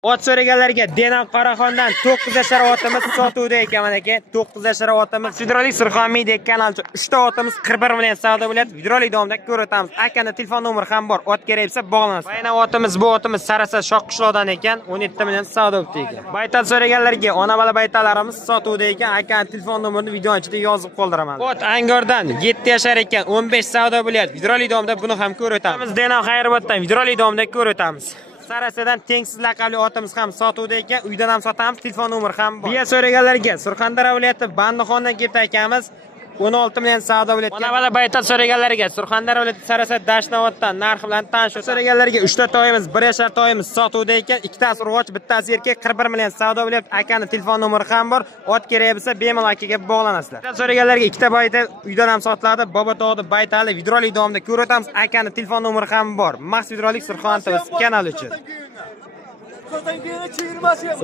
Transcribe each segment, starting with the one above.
Ot so'raganlarga Denov Qaraxondan 9 yashar otimiz sotuvda ekan mana aka. 9 yashar otimiz Sidrolik Surxon Media kanali 3 ta otimiz 41 million savdo bo'lyapti. Videolik davomida ko'rsatamiz. Akani telefon nomeri ham bor. Ot kerak bo'lsa bog'lanasiz. Mana otimiz bu otimiz Sarasa Shoqqishloqdan ekan. 17 million savdo bo'ldi ekan. Baytal so'raganlarga ona bola baytallarimiz sotuvda ekan. Akani telefon nomerini video ichida yozib qoldiraman. Ot Angordan 7 yashar ekan. 15 savdo bo'lyapti. Videolik davomida buni ham ko'rsatamiz. Denov Xayroboddan videolik davomida ko'rsatamiz. Sarasadan tengsiz laqabli otimiz ham sotuvda ekan. Uydan ham sotamiz. Telefon nomeri ham bor. Biya so'raganlarga Surxondaryo viloyati Bandixondan kelib akamiz 16 million savdo bo'lyapti. Mana bala baytal so'raganlarga Surxondaryo viloyati Sarasa Dashnoboddan narxi bilan tanishib so'raganlarga 3 ta toyimiz, 1 yashar toyimiz sotuvda ekan. Ikkitasi urg'och, bittasi erkak 41 million savdo bo'lyapti. Akani telefon nomeri ham bor. Ot kerak bo'lsa bemalol akaga bog'lanasizlar. So'raganlarga ikkita baytal uydan ham sotiladi. Bobotog'da baytali videolik davomida ko'rsatamiz. Akani telefon nomeri ham bor. Max videolik Surxondaryo kanali uchun.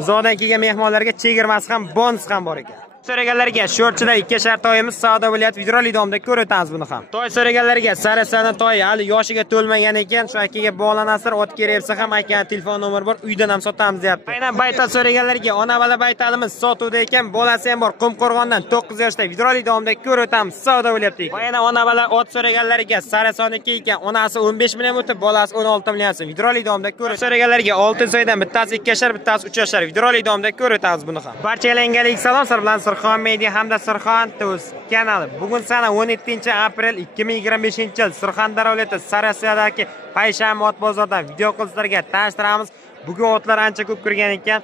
Uzoqdan kelgan mehmonlarga chegirmasi ham, bonus ham bor ekan. So'raganlarga sho'rchida 2 yashar toyimiz savdo bo'lyapti. Videolik davomida ko'rsatamiz buni ham. Toy so'raganlarga Sarasani toyi hali yoshiga to'lmagan ekan. Shu akaga bog'lanasizlar. Ot kerak bo'lsa ham akaning telefon nomeri bor. Uydan ham sotamiz deyapti. Aynan baytal so'raganlarga ona bola baytalimiz sotuvda ekan. Bolasi ham bor. Qumqo'rg'ondan 9 yoshda videolik davomida ko'rsatamiz. Savdo bo'lyapti. Aynan ona bola ot so'raganlarga Sarasoniki ekan. Onasi 15 million o'tib, bolasi 16 million so'm. Videolik davomida ko'rsatamiz. So'raganlarga 6 so'ydan bittasi 2 yashar, bittasi 3 yashar. Videolik davomida ko'rsatamiz buni ham. Barchalarga salom, sizlar bilan Surxon Media hamda Surxon TV kanali. Bugun sana 17-aprel 2025-yil Surxondaryo viloyati Sarasadagi payshanba ot bozoridan video qilishlarga tanishtiramiz. Bugun otlar ancha ko'p kirgan ekan.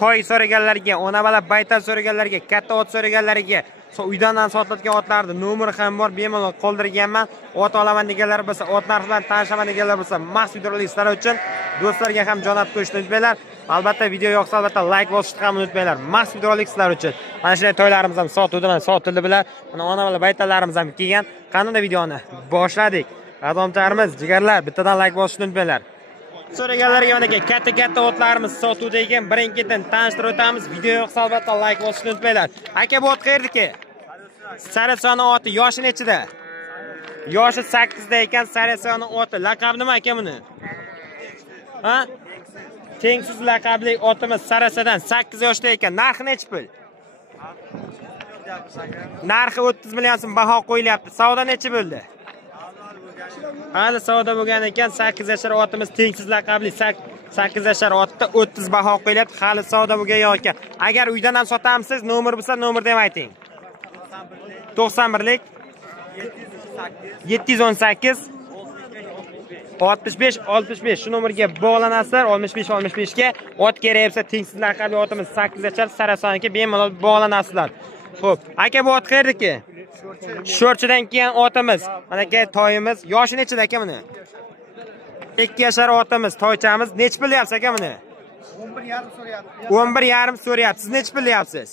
Toy so'raganlarga, ona bola baytal so'raganlarga, katta ot so'raganlarga, uydan sotiladigan otlarning nomeri ham bor, bemalol qoldirganman. Ot olaman deganlar bo'lsa, ot narxi bilan tanishaman deganlar bo'lsa, maxsus videolar uchun do'stlarga ham jo'natib qo'yishni unutmanglar. Albatta video yoqsa albatta like bosishni ham unutmanglar. Maxsus videolar uchun. Mana shunday toylarimiz ham sotildi bilan. Mana ona bola baytallarimiz ham kelgan. Qanday videoni boshladik. Adomcharimiz, jigarlar, bittadan like bosishni unutmanglar. So'raganlarga mana katta otlarimiz sotuvda ekan. Birin-ketin tanishtirib o'tamiz. Video yoqsa albatta like bosishni unutmanglar. Aka bu ot qayerdiki? Sarasoni oti yoshi nechida? Yoshi 8 da ekan. Sarasoni oti. Laqab nima aka buni? Ha? Tengsiz laqabli otimiz Sarasadan 8 yoshda ekan. Narxi necha pul? Narxi 30 million so'm baho qo'yilyapti. Savdo necha bo'ldi? Hali savdo bo'lgan ekan. 8 yashar otimiz tengsiz laqabli 8 yashar otda 30 baho qo'yilyapti. Hali savdo bo'lgan yo'q ekan. Agar uydan ham sotamsiz, nomer bo'lsa, nomerni ham ayting. 91lik 718 65 shu nomerga bog'lanasizlar. 65 ga ot kerak bo'lsa tengsiz laqabli otimiz 8 yashar Sarasoniga bemalol bog'lanasizlar. Xo'p, aka bu ot qayerdiki? Sho'rchidan kelgan otimiz. Mana aka toyimiz. Yoshi nechida aka buni? 2 yashar otimiz, toychamiz. Nech pul deyapsiz aka buni? 11,5 so'rayapti. 11,5 so'rayapti. Siz nech pul deyapsiz?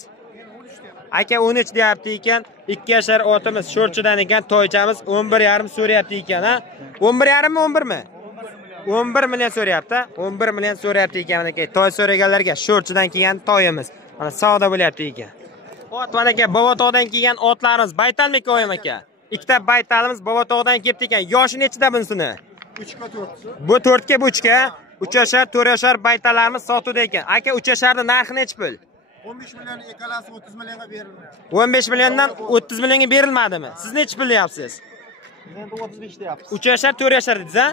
Aka 13 deyapti ekan. 2 yashar otimiz sho'rchidan ekan, toychamiz 11,5 so'rayapti ekan, ha? 11,5 mi 11 mi? 11 million so'rayapti. 11 million so'rayapti ekan mana aka. Toy so'raganlarga sho'rchidan kelgan toyimiz. Mana savdo bo'lyapti ekan. Ot mana aka Bobotog'dan kelgan otlarimiz baytalmi ko'yim aka? Ikkita baytalimiz Bobotog'dan kelibdi ekan. Yoshi nechida bunisini? 3 ga 4. Bu 4 ga bu 3 ga. 3 yashar, 4 yashar baytallarimiz sotuvda ekan. Aka 3 yasharning narxi necha pul? 15 million ekalasi 30 millionga berildi. 15 milliondan 30 millionga berilmadimi? Siz necha pul deyapsiz? Endi 35 deyapsiz. 3 yashar, 4 yashar dedingiz, ha?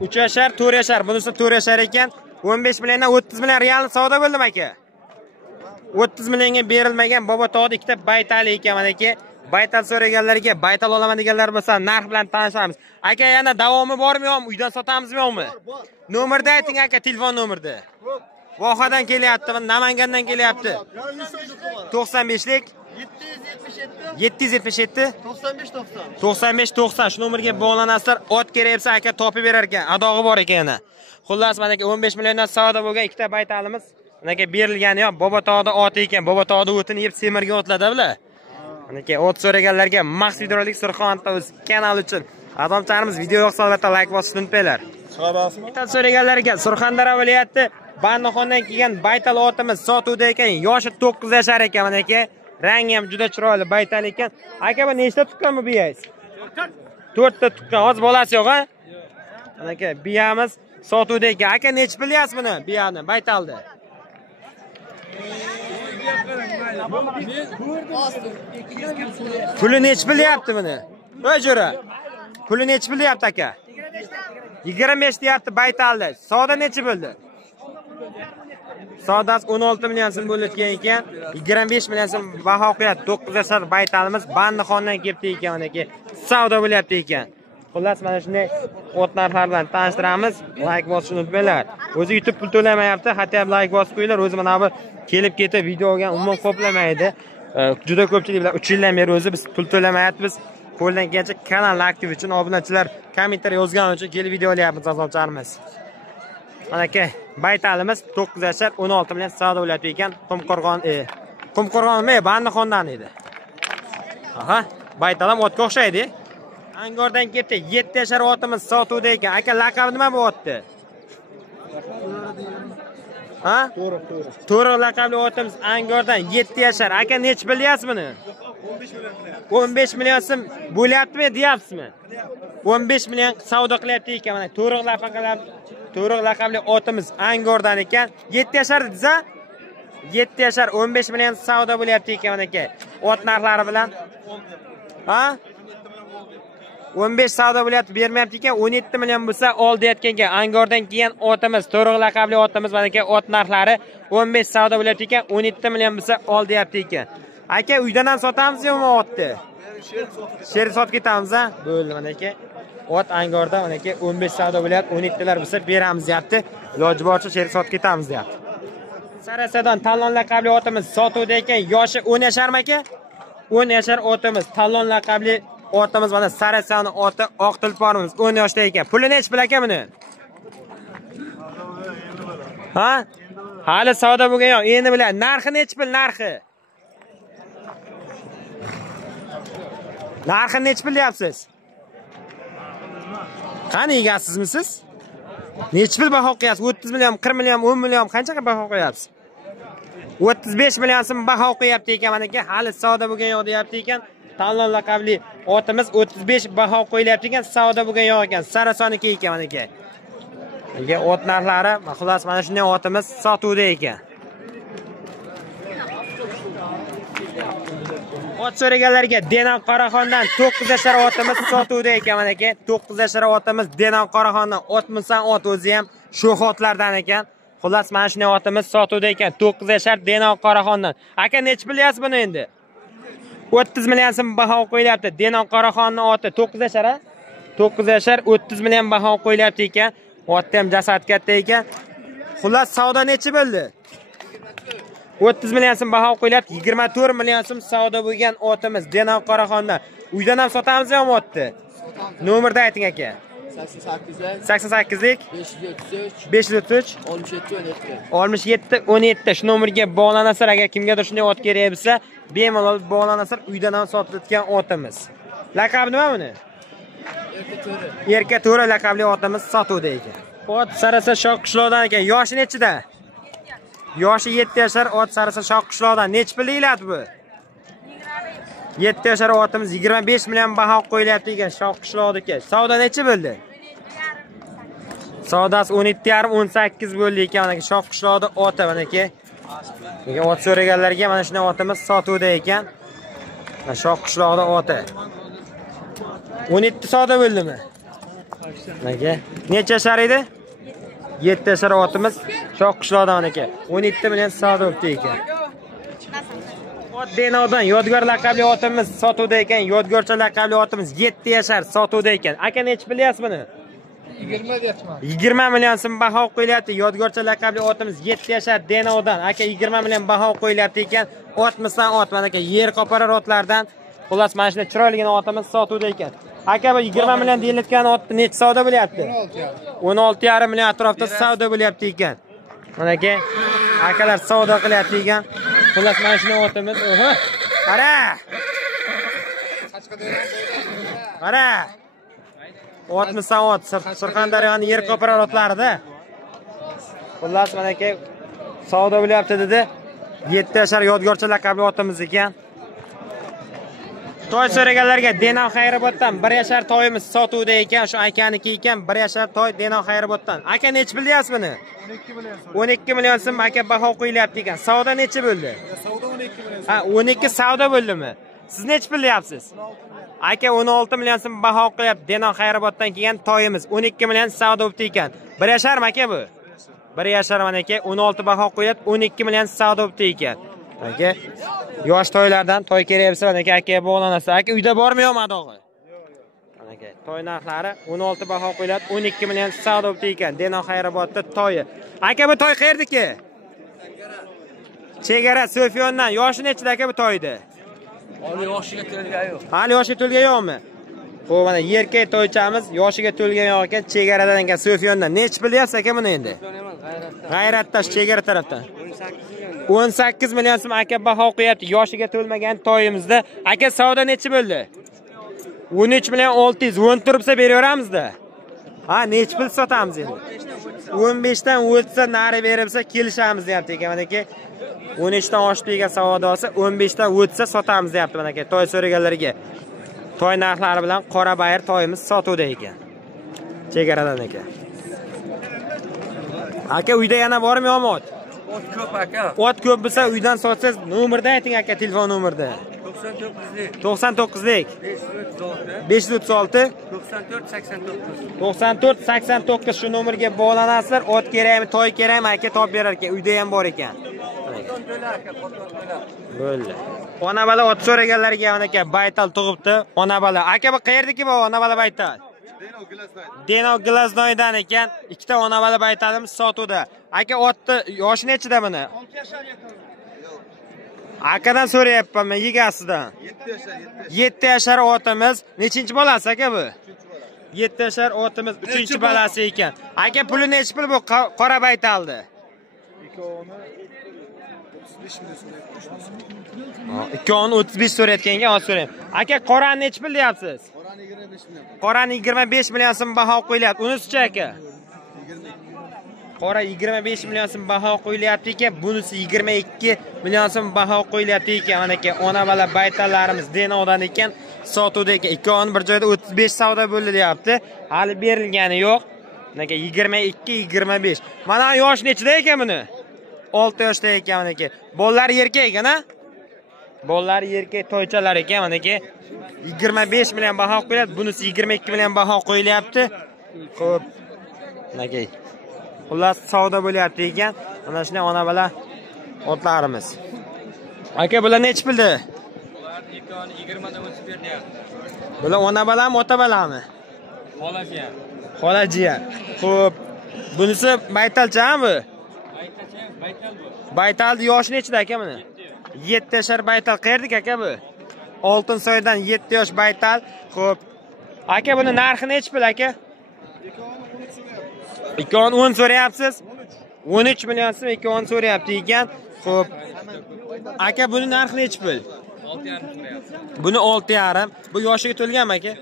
3 yashar, 4 yashar. Bunisi 4 yashar ekan. 15 milliondan 30 million realni savdo bo'ldimi aka? 30 millionga berilmagan Bobotog'da ikkita baytali ekan mana aka. Baytal so'raganlarga, baytal olaman deganlar bo'lsa, narx bilan tanishamiz. Aka yana davomi bormi yo'qmi? Uydan sotamizmi yo'qmi? Nomerni ayting aka, telefon nomerni. Vohadan kelyaptimi? Namangandan kelyapti. 95lik 777 95 shu nomerga bog'lanasizlar. Ot kerak bo'lsa aka topib berar ekan. Adog'i bor ekan yana. Xullas mana aka 15 milliondan savdo bo'lgan ikkita baytalimiz. Mana aka berilgani yo'q. Bobotog'da oti ekan. Bobotog'da o'tini yeb semirgan otlarda bilar. Mana aka ot so'raganlarga maxsus videolik Surxon TV kanali uchun adomcharimiz video yoqsa albatta like bosishni unutmanglar. Chiqarasizmi? Baytal so'raganlarga Surxondaryo viloyati Bandixondan kelgan baytal otimiz sotuvda ekan. Yoshi 9 yashar ekan mana aka. Rangi ham juda chiroyli baytal ekan. Aka bu nechta tuqqan bu biyaysiz? 4 ta tuqqan. Hozir bolasi yo'q, ha? Mana aka biyamiz sotuvda ekan. Aka necha bilyapsiz buni? Buyani Baytaldi. Puli necha bilyapti buni? O'jura. Puli necha bilyapti aka? 25 deyapti Baytaldi. Savdo necha bo'ldi? Savdasi 16 million so'm bo'layotgan ekan. 25 million so'm baho qo'yadi. 9 yashar Baytalimiz Bandixondan kelibdi ekan manaki. Savdo bo'lyapti ekan. Xullas mana shunday ot narxlar bilan tanishtiramiz. Like bosishni unutmanglar. O'zi YouTube pul to'lamayapti. Hatto like bosib qo'yinglar. O'zi mana bu kelib ketib videoga umuman qo'plamaydi. Juda ko'pchilik bilan 3 yildan beri o'zi biz pul to'lamayapmiz. Qo'ldan kelgancha kanalni aktiv uchun obunachilar kommentariy yozgani uchun kelib video olyapmiz azobcharimiz. Manaki Baytalimiz 9 yashar 16 million savdo bo'lyapti ekan. Qumqo'rg'onmi? Bandixondan edi. Aha, Baytalim otga o'xshaydi. Angordan ketdi. 7 yashar otimiz sotuvda ekan. Aka laqabi nima bu otdi? Ha? To'riq laqabli otimiz Angordan 7 yashar. Aka nech bilyapsiz buni? 15 million so'm bo'lyaptimi, deyapsizmi? 15 million savdo qilyapti ekan. Mana To'riq laqabli otimiz Angordan ekan. 7 yashar dediz-a? 7 yashar 15 million savdo bo'lyapti ekan manaki. Ot narxlari bilan. Ha? 15 savdo bo'lyapti, bermayapti ekan. 17 million bo'lsa ol deyotgan ekan. Angordan kelgan otimiz, To'riq laqabli otimiz manaki ot narxlari 15 savdo bo'lyapti ekan. 17 million bo'lsa ol deyapti ekan. Aka uydan ham sotamizmi otni? Sher sotib ketamiz-a? Bo'ldi manaki. Ot Angorda manaki 15 savdo bo'lyapti, 17 lar bo'lsa beramiz deyapti. Iloji boricha sher sotib ketamiz deyapti. Sarasadon Talon laqabli otimiz sotuvda ekan. Yoshi 10 yasharmi aka? 10 yashar otimiz, Talon laqabli otimiz mana Sarasadon oti, oq tulporimiz 10 yoshda ekan. Puli nech pul aka buni? Ha? Hali savdo bo'lgan yo'q, endi bilan. Narxi nech pul narxi? Narxi nech pul deyapsiz? Qani egasizmi siz? Nech pul baho qo'yasiz? 30 million, 40 million, 10 million qanchaga baho qo'yapsiz? 35 million so'm baho qo'yapti ekan manaki. Hali savdo bo'lgan yo'q deyapti ekan. Talon laqabli otimiz 35 baho qo'yilyapti ekan. Savdo bo'lgan yo'q ekan. Sarasoniki ekan manaki. Nega ot narxlari, xullas mana shunday otimiz sotuvda ekan. Ot so'raganlarga Denon Qoraxondan 9 yashar otimiz sotuvda ekan manaki. 9 yashar otimiz Denon Qoraxondan otmisan ot o'zi ham shu xotlardan ekan. Xullas mana shunday otimiz sotuvda ekan. 9 yashar Denon Qoraxondan. Aka nech bilyapsiz buni endi? 30 million so'm baho qo'yilyapti. Denon Qoraxonning oti 9 yashar, 9 yashar 30 million baho qo'yilyapti ekan. Otda ham jasad katta ekan. Xullas savdo nechi bo'ldi? 30 million so'm baho qo'yilyapti. 24 million so'm savdo bo'lgan otimiz Denon Qoraxondan. Uydan ham sotamizmi otni? Nomerni ayting aka. 88lik 533 67 17 shu nomerga bog'lanasizlar. Agar kimgadir shunday ot kerak bo'lsa, bemalol bog'lanasizlar. Uydan ham sotilayotgan otimiz. Laqabi nima buni? Erka To'ra laqabli otimiz sotuvda ekan. Ot Sarasa Shoq qishloqdan ekan. Yoshi nechida? Yoshi 7 yashar ot Sarasa Shoq qishloqdan. Nech pul deyiladi bu? 7 yashar otimiz 25 million baho qo'yilyapti ekan. Shoq qishloqdagi. Savdo necha bo'ldi? Savdasi 17,5-18 bo'ldi ekan. Mana Shoq qishloqda oti manaki. Nega ot so'raganlarga mana shunday otimiz sotuvda ekan. Shoq qishloqda oti. 17 savdo bo'ldimi? Nega? Necha yashar edi? 7 yashar otimiz Shoq qishloqdan ekan. 17 million savdo bo'ldi ekan. Ot Denodan Yodgor laqabli otimiz sotuvda ekan. Yodgorcha laqabli otimiz 7 yashar sotuvda ekan. Aka nech bilyapsiz buni? 20 deyapman. 20 million so'm baho qo'yilyapti. Yodgorcha laqabli otimiz 7 yashar Denodan. Aka 20 million baho qo'yilyapti ekan. Otmisan ot mana aka yer qoparar otlardan. Xullas mana shunday chiroyligina otimiz sotuvda ekan. Aka bu 20 million deyilayotgan otni nech savdo bo'lyapti? 16,5 million atrofida savdo bo'lyapti ekan. Mana aka akalar savdo qilyapti ekan. Xullas mana shunday otimiz. Oho. Qara. Qara. Otmisan ot Surxondaryoning yer qoparar otlarida. Xullas mana aka savdo bo'lyapti dedi. 7 yashar Yodgorcha laqabli otimiz ekan. Toy so'raganlarga Denov Xayroboddan 1,5 toyimiz sotuvda ekan, shu akaniki ekan, 1,5 toy Denov Xayroboddan. Aka necha pul deyapsiz buni? 12 million so'm aka baho qo'yilyapti ekan. Savdo necha bo'ldi? Savdo 12 million. Ha, 12 savdo bo'ldimi? Siz necha pul deyapsiz? Aka 16 million so'm baho qo'yapti. Denov Xayroboddan kelgan toyimiz 12 million savdo bo'ldi ekan. 1,5 aka bu? 1,5 mana aka 16 baho qo'yiladi, 12 million savdo bo'ldi ekan. Aka yosh toylardan toy kerak bo'lsa mana aka bog'lanasiz. Aka uyda bormi yo'qmi adog'i? Mana aka toy narxlari 16 baho qo'yiladi, 12 million savdo bo'ldi ekan. Denov Xayrobodda toyi. Aka bu toy qayerdiki? Chegara Sofyondan. Yoshi nechida aka bu toydi? Hali yoshiga to'lgan yo'q. Hali yoshiga to'lgan yo'qmi? Xo'p, mana erkak toychamiz yoshiga to'lgan yo'q ekan, chegaradan ekan Sofyondan. Necha pul deyapsiz aka buni endi? G'ayratdash chegara tarafdan. 18 million so'm aka baho qo'yapti. Yoshiga to'lmagan toyimizda. Aka savdo necha bo'ldi? 13 million 600. 10 turibsa beraveramiz-da. Ha, necha pul sotamiz endi? 15 dan o'tsa nari beribsa kelishamiz deyapti ekan mana aka. 13 dan oshib degan savdosi 15 dan o'tsa sotamiz deyapti mana aka. Toy so'raganlarga. Toy narxlari bilan qora bayir toyimiz sotuvda ekan. Chegaradan ekan. Aka uyda yana bormi yo'qmi ot? Ot ko'p aka. Ot ko'p bo'lsa uydan sotsangiz nomerda ayting aka, telefon nomerda. 99lik 536 94 89 shu nomerga bog'lanasizlar. Ot kerakmi, toy kerakmi aka topib berar ekan. Uyda ham bor ekan. Bo'ldi. Ona bola ot so'raganlarga mana aka baytal tug'ibdi. Ona bola. Aka bu qayerdiki bu ona bola baytal? Denov Glaznoydan ekan. Ikkita ona bola baytalimiz sotuvda. Aka otni yoshi nechida buni? 6 yashar ekan. Akadan so'rayapman men yegasidan. 7 yashar otimiz. Nechinchi bolasi aka bu? 7 yashar otimiz 3-bolasi ekan. Aka puli nechi pul bu qora baytaldi? Ikkovini 35 so'rayotganga hozir so'rayman. Aka qorani nechi pul deyapsiz? Qorani 25 million. Qorani 25 million so'm baho qo'yilyapti. Unisi-chi aka? Qora 25 million so'm baho qo'yilyapti ekan, bunisi 22 million so'm baho qo'yilyapti ekan. Mana aka ona bola baytallarimiz Denovdan ekan, sotuvda ekan. Ikkovini bir joyda 35 savdo bo'ldi deyapti. Hali berilgani yo'q. Mana aka 22-25. Mana yosh nechida ekan buni? 6 yoshda ekan mana aka. Bolalar erkak ekan-a? Bolalar erkak toychalar ekan mana aka. 25 million baho qo'yiladi, bunisi 22 million baho qo'yilyapti. Xo'p. Mana aka xullas savdo bo'lyapti ekan. Mana shunday ona bola otlarimiz. Aka bular necha pulda? Bular ikkovini 20 dan o'tib beryapti. Bular ona bolami, ota bolami? Xolajiya. Xolajiya. Xo'p. Bunisi baytalchami bu? Baytal bu. Baytalni yoshi nechida aka buni? 7 yashar baytal. Qayerdik aka bu? Oltinsoydan 7 yosh baytal. Xo'p. Aka buni narxi necha pul aka? Ikkovini 10 so'rayapsiz? 13 million so'm ikkovini so'rayapti ekan. Xo'p. Aka buni narxi necha pul? 6,5 so'rayapti. Buni 6,5. Bu yoshiga to'lganmi aka?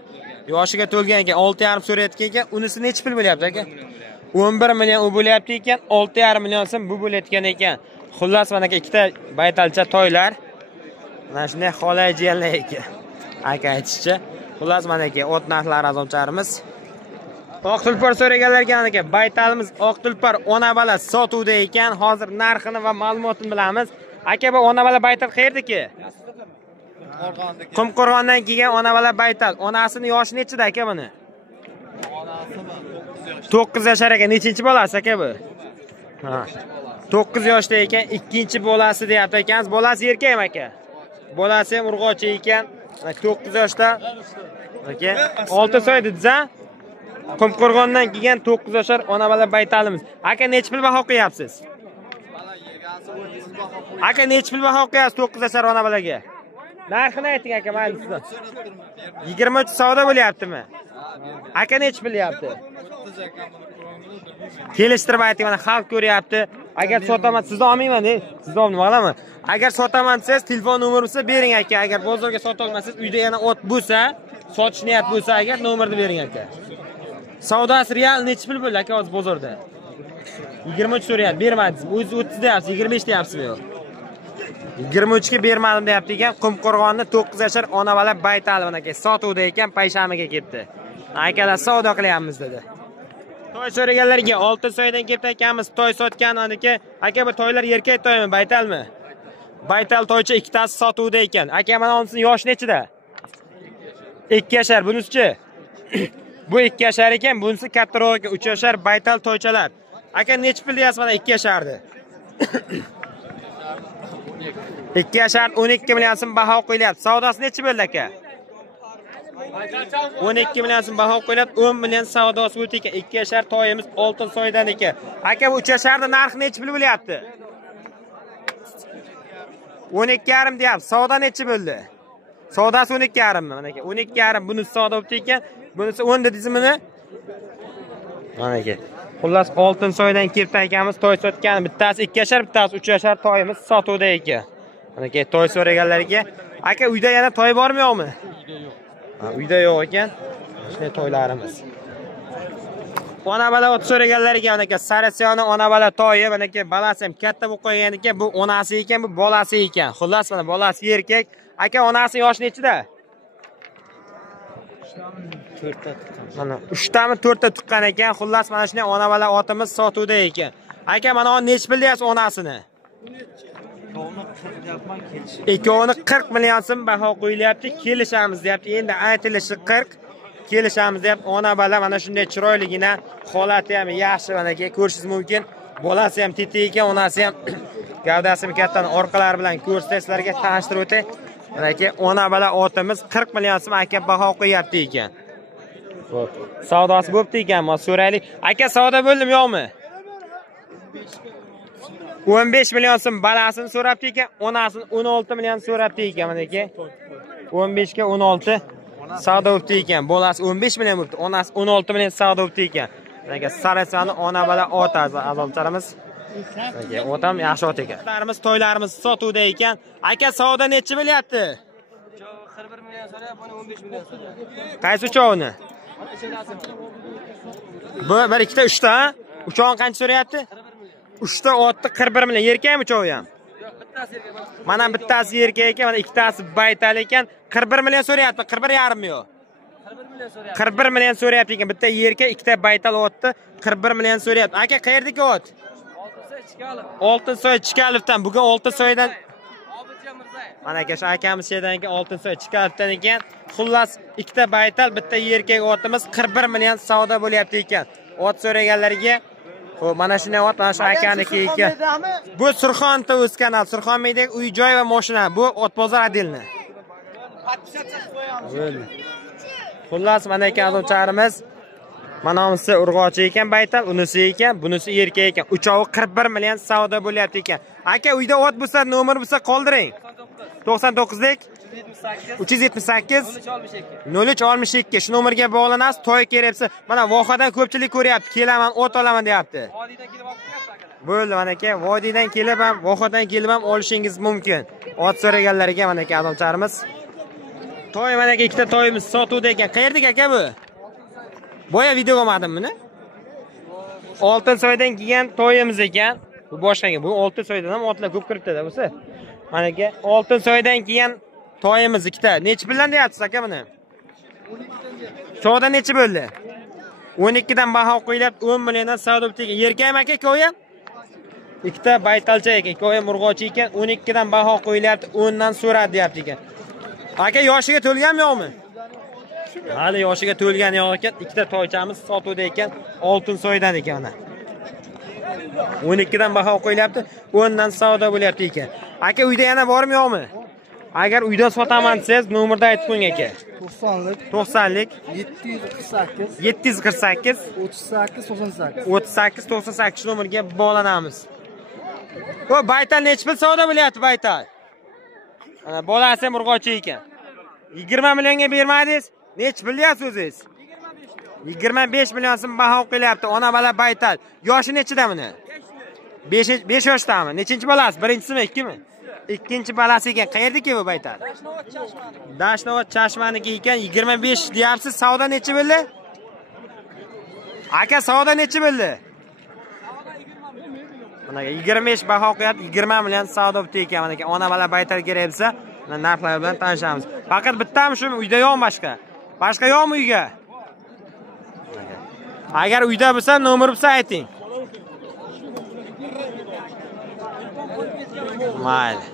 Yoshiga to'lgan ekan, 6,5 so'rayotgan ekan. Unisi necha pul bo'lyapti aka? 11 million u bo'lyapti ekan, 6,5 million so'm bu bo'layotgan ekan. Xullas mana aka ikkita baytalcha toylar. Mana shunday xolajiyanlar ekan. Aka aytishicha. Xullas mana aka ot narxlari azomcharimiz. Oq tulpor so'raganlarga mana aka baytalimiz oq tulpor ona bola sotuvda ekan. Hozir narxini va ma'lumotini bilamiz. Aka bu ona bola baytal qayerdiki? Qumqo'rg'ondan kelgan ona bola baytal. Onasini yoshi nechida aka buni? Onasi 9 yashar ekan. Nechinchi bolasi aka bu? Ha. 9 yoshda ekan, ikkinchi bolasi deyapti ekansiz. Bolasi erkakmi aka? Bolasi ham urg'ochi ekan. 9 yoshda. Aka, 6 soy dediz-a? Qumqo'rg'ondan kelgan 9 yoshar ona bola baytalimiz. Aka necha pul baho qo'yapsiz? Aka necha pul baho qo'yasiz 9 yoshar ona bolaga? Narxini ayting aka, mayli. 23 savdo bo'lyaptimi? Aka necha pul deyapti? Kelishtirib ayting, mana xalq ko'ryapti. Agar sotaman, sizni olmayman, sizni nima qilaman? Agar sotaman desiz, telefon nomeri bo'lsa bering aka. Agar bozorga sota olmasangiz, uyda yana ot bo'lsa, sotish niyat bo'lsa, agar nomerni bering aka. Savdosi real necha pul bo'ldi aka hozir bozorda? 23 so'rayapti, bermadingiz. O'zi 30 deyapsiz, 25 deyapsizmi yo'q? 23 ga bermadim deyapti ekan. Qumqo'rg'onni 9 yashar ona bola baytal mana aka. Sotuvda ekan, payshanbaga kelibdi. Akalar savdo qilyapmiz dedi. To'y so'raganlarga Oltinsoydan kelib ekanmiz. To'y sotgan aka. Aka bu to'ylar erkak to'ymi, baytalmi? Baytal to'ycha ikkitasi sotuvda ekan. Aka mana unisini yoshi nechida? 2 yashar. Bunisi-chi? Bu 2 yashar ekan, bunisi kattaroq ekan, 3 yashar baytal to'ychalar. Aka nech pul deyapsiz mana 2 yashardi? 2 yashar 12 million so'm baho qo'yilyapti. Savdosi nechi bo'ldi aka? 12 million so'm baho qo'yilyapti. 10 million savdosi bo'ldi ekan. 2 yashar to'yimiz Oltinsoydan ekan. Aka bu 3 yasharning narxi nechi pul bo'lyapti? 12,5 deyapti. Savdo nechi bo'ldi? Savdosi 12,5 mi mana aka? 12,5 bunisi savdo bo'ldi ekan. Bunisi 10 dedingizmi? Mana aka. Xullas Oltinsoydan kelib akamiz to'y sotgan. Bittasi 2 yashar, bittasi 3 yashar to'yimiz sotuvda ekan. Mana aka to'y so'raganlarga, aka uyda yana to'y bormi yo'qmi? Ha, uyda yo'q ekan. Shunday to'ylarimiz. Ona bola ot so'raganlarga mana aka Sarasiyoni ona bola to'yi, mana aka balasi ham katta bo'lib qolgan ekan. Bu onasi ekan, bu bolasi ekan. Xullas mana bolasi erkak. Aka onasi yoshi nechida? 4ta tuqqan. Mana 3tami 4ta tuqqan ekan. Xullas mana shunday ona bola otimiz sotuvda ekan. Aka mana o'n nech pul deyapsiz onasini? Ikkovini 40 million so'm baho qo'yilyapti. Kelishamiz deyapti. Endi aytilishi 40. Kelishamiz deyapti. Ona bola mana shunday chiroyligina, holati ham yaxshi mana aka ko'rishingiz mumkin. Bolasi ham tetik ekan, onasi ham gavdasi kattadan orqalari bilan ko'rsatishlarga tanishtirib o'tay. Mana aka ona bola otimiz 40 million so'm aka baho qo'yapti ekan. Xo'p. Savdosi bo'pti ekan, men so'raylik. Aka savdo bo'ldimi yo'qmi? 15 million so'm balasini so'rabdi ekan, onasini 16 million so'rabdi ekan mana aka. 15 ga 16 savdo bo'pti ekan. Bolasi 15 million bo'pti, onasi 16 million savdo bo'pti ekan. Mana aka Sarasiyoni ona bola ot azoblarimiz. Aka otam yaxshi ot ekan. To'ylarimiz, to'ylarimiz sotuvda ekan. Aka savdo nechi bo'lyapti? 41 million so'rayapti, buni 15 million so'rayapti. Qaysi uchovni? Bu bir ikkita 3ta, ha? Uchovni qancha so'rayapti? 3ta otni 41 million. Erkakmi uchovi ham? Yo'q, bittasi erkak. Mana bittasi erkak ekan, mana ikkitasi baytal ekan. 41 million so'rayapti, 41,5 mi yo'q? 41 million so'rayapti. 41 million so'rayapti ekan. Bitta erkak, ikkita baytal otni 41 million so'rayapti. Aka qayerdagi ot? Oltinsoy Chikalov. Oltinsoy Chikalovdan. Bugun Oltinsoydan Obidjon Mirzayev. mana aka shu akamiz shedan keyin Oltinsoy Chikalovdan ekan. Xullas ikkita baytal, bitta erkak otimiz 41 million savdo bo'lyapti ekan. Ot so'raganlarga xo'p, mana shunday ot mana shu akaniki ekan. Bu Surxonda o'sgan kanal, Surxonmeydagi uy joy va mashina. Bu ot bozor adelni. Xullas mana aka azovcharimiz. Mana bunisi urg'ochi ekan baytal, unisi ekan, bunisi erkak ekan. Uchovi 41 million savdo bo'lyapti ekan. Aka uyda ot bo'lsa, nomer bo'lsa qoldiring. 99lik 378 0362 shu nomerga bog'lanasiz. To'y keryapsiz. Mana vohadan ko'pchilik ko'ryapti. Kelaman, ot olaman deyapti. Vodiydan kelib olib Bo'ldi mana aka, vodiydan kelib ham, vohadan kelib ham olishingiz mumkin. Ot so'raganlarga mana aka adamcharimiz. To'y mana aka ikkita to'yimiz sotuvda ekan. Qayerdagi aka bu? Boya video olmadim buni. Oltinsoydan kelgan to'yimiz ekan. Bu boshqaga. Bu Oltinsoydan ham otlar ko'p kiribdi-da bo'lsa. Mana aka Oltinsoydan kelgan to'yimiz ikkita. Nechi puldan deyapsiz aka buni? 12 nechi bo'ldi? 12 dan baho qo'yilib 10 milliondan savdo bo'ldi ekan. Erkakmi aka ko'yi? Ikkita baytalcha ekan. Ko'yi murg'ochi ekan. 12 dan baho qo'yilyapti. 10 dan so'radi deyapti ekan. Aka yoshiga to'lganmi yo'qmi? Hali yoshiga to'lgan yo'q ekan. Ikkita to'ychamiz sotuvda ekan. Oltinsoydan ekan mana. 12 dan baho qo'yilyapti. 10 dan savdo bo'lyapti ekan. Aka uyda yana bormi yo'qmi? Agar uyda sotaman desangiz nomerda aytib qo'ying aka. 90lik 748 38 98 nomerga bog'lanamiz. O baytal nechi pul savdo bo'lyapti baytal? Mana bolasi ham urg'ochi ekan. 20 millionga bermadingiz? Nechi pul deyapsiz o'zingiz? 25 million so'm baho qilyapti. Ona bola baytal. Yoshi nechida buni? 5 yoshdami? Nechinchi bolasi? Birinchisimi, ikkimi? Ikkinchi balasi ekan. Qayerdaki bu baytal? Dashnobod Chashmaniki ekan. 25 deyapsiz. Savdo nechi bo'ldi? Aka savdo nechi bo'ldi? Bunaqa 25 baho qo'yadi, 20 million savdo bitdi ekan. Mana ekan, ona bola baytar kerak bo'lsa, narxlar bilan tanishamiz. Faqat bittami shumi uyda yo'qmi boshqa? Boshqa yo'qmi uyga? Agar uyda bo'lsa, nomer bo'lsa ayting. Mayli.